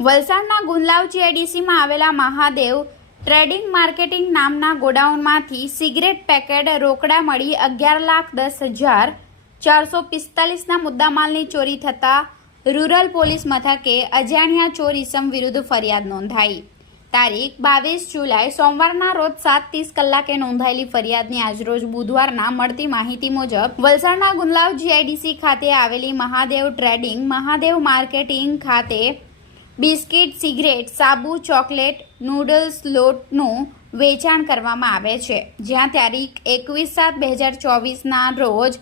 વલસાડના ગુંદલાવ જીઆઈડીસીમાં આવેલા Mahadev trading marketing નામના ગોડાઉનમાંથી સિગરેટ પેકેટ રોકડા મળી 11,10,445ના મુદ્દામાલની ચોરી થતાં રૂરલ પોલીસ મથકે અજાણ્યા ચોર ઇસમ વિરુદ્ધ ફરિયાદ નોંધાઈ। તારીખ 22 જુલાઈ સોમવારના રોજ 7:30 કલાકે નોંધાયેલી ફરિયાદની આજરોજ બુધવારના મળતી માહિતી મુજબ વલસાડના ગુંદલાવ જીઆઈડીસી ખાતે આવેલી મહાદેવ ટ્રેડિંગ મહાદેવ માર્કેટિંગ ખાતે બિસ્કિટ, સિગરેટ, સાબુ, ચોકલેટ, નૂડલ્સ, લોટનું વેચાણ કરવામાં આવે છે, જ્યાં તારીખ 21/7/2024ના રોજ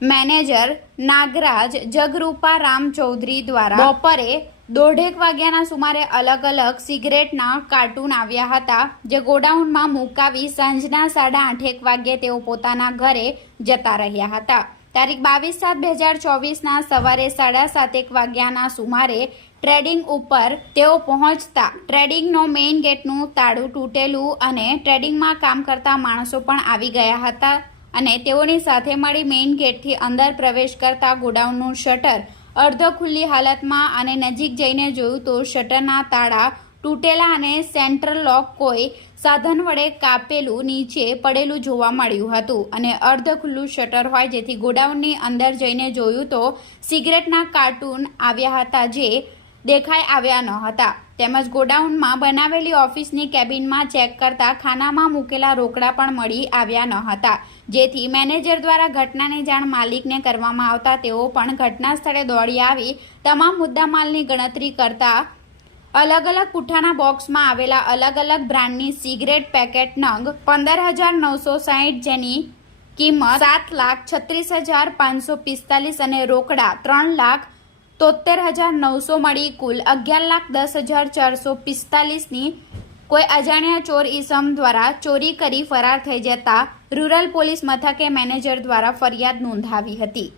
મેનેજર નાગરાજ જગરૂપા રામ ચૌધરી દ્વારા બપોરે 1:30 વાગ્યાના સુમારે અલગ અલગ સિગરેટના કાર્ટૂન આવ્યા હતા, જે ગોડાઉનમાં મુકાવી સાંજના 8:30 વાગ્યે તેઓ પોતાના ઘરે જતા રહ્યા હતા। તારીખ 22/7/2024ના સવારે 7:30 વાગ્યાના સુમારે ટ્રેડિંગ ઉપર તેઓ પહોંચતા ટ્રેડિંગનો મેઇન ગેટનું તાળું તૂટેલું અને ટ્રેડિંગમાં કામ કરતા માણસો પણ આવી ગયા હતા અને તેઓની સાથે મળી મેઇન ગેટથી અંદર પ્રવેશ કરતા ગોડાઉનનું શટર અર્ધ ખુલ્લી હાલતમાં અને નજીક જઈને જોયું તો શટરના તાળા તૂટેલા અને સેન્ટ્રલ લોક કોઈ સાધન વડે કાપેલું નીચે પડેલું જોવા મળ્યું હતું અને અર્ધ ખુલ્લું શટર હોય, જેથી ગોડાઉનની અંદર જઈને જોયું તો સિગરેટના કાર્ટૂન આવ્યા હતા જે દેખાઈ આવ્યા ન હતા, તેમજ ગોડાઉનમાં બનાવેલી ઓફિસની કેબિનમાં ચેક કરતા ખાનામાં મૂકેલા રોકડા પણ મળી આવ્યા ન હતા, જેથી મેનેજર દ્વારા ઘટનાની જાણ માલિકને કરવામાં આવતા તેઓ પણ ઘટના સ્થળે દોડી આવી તમામ મુદ્દામાલની ગણતરી કરતા અલગ અલગ પુઠ્ઠાના બોક્સમાં આવેલા અલગ અલગ બ્રાન્ડની સિગરેટ પેકેટ નંગ 15,960 જેની કિંમત 7,36,545 અને રોકડા 3,73,900 મળી કુલ 11,10,445ની કોઈ અજાણ્યા ચોર ઇસમ દ્વારા ચોરી કરી ફરાર થઈ જતા રૂરલ પોલીસ મથકે મેનેજર દ્વારા ફરિયાદ નોંધાવી હતી।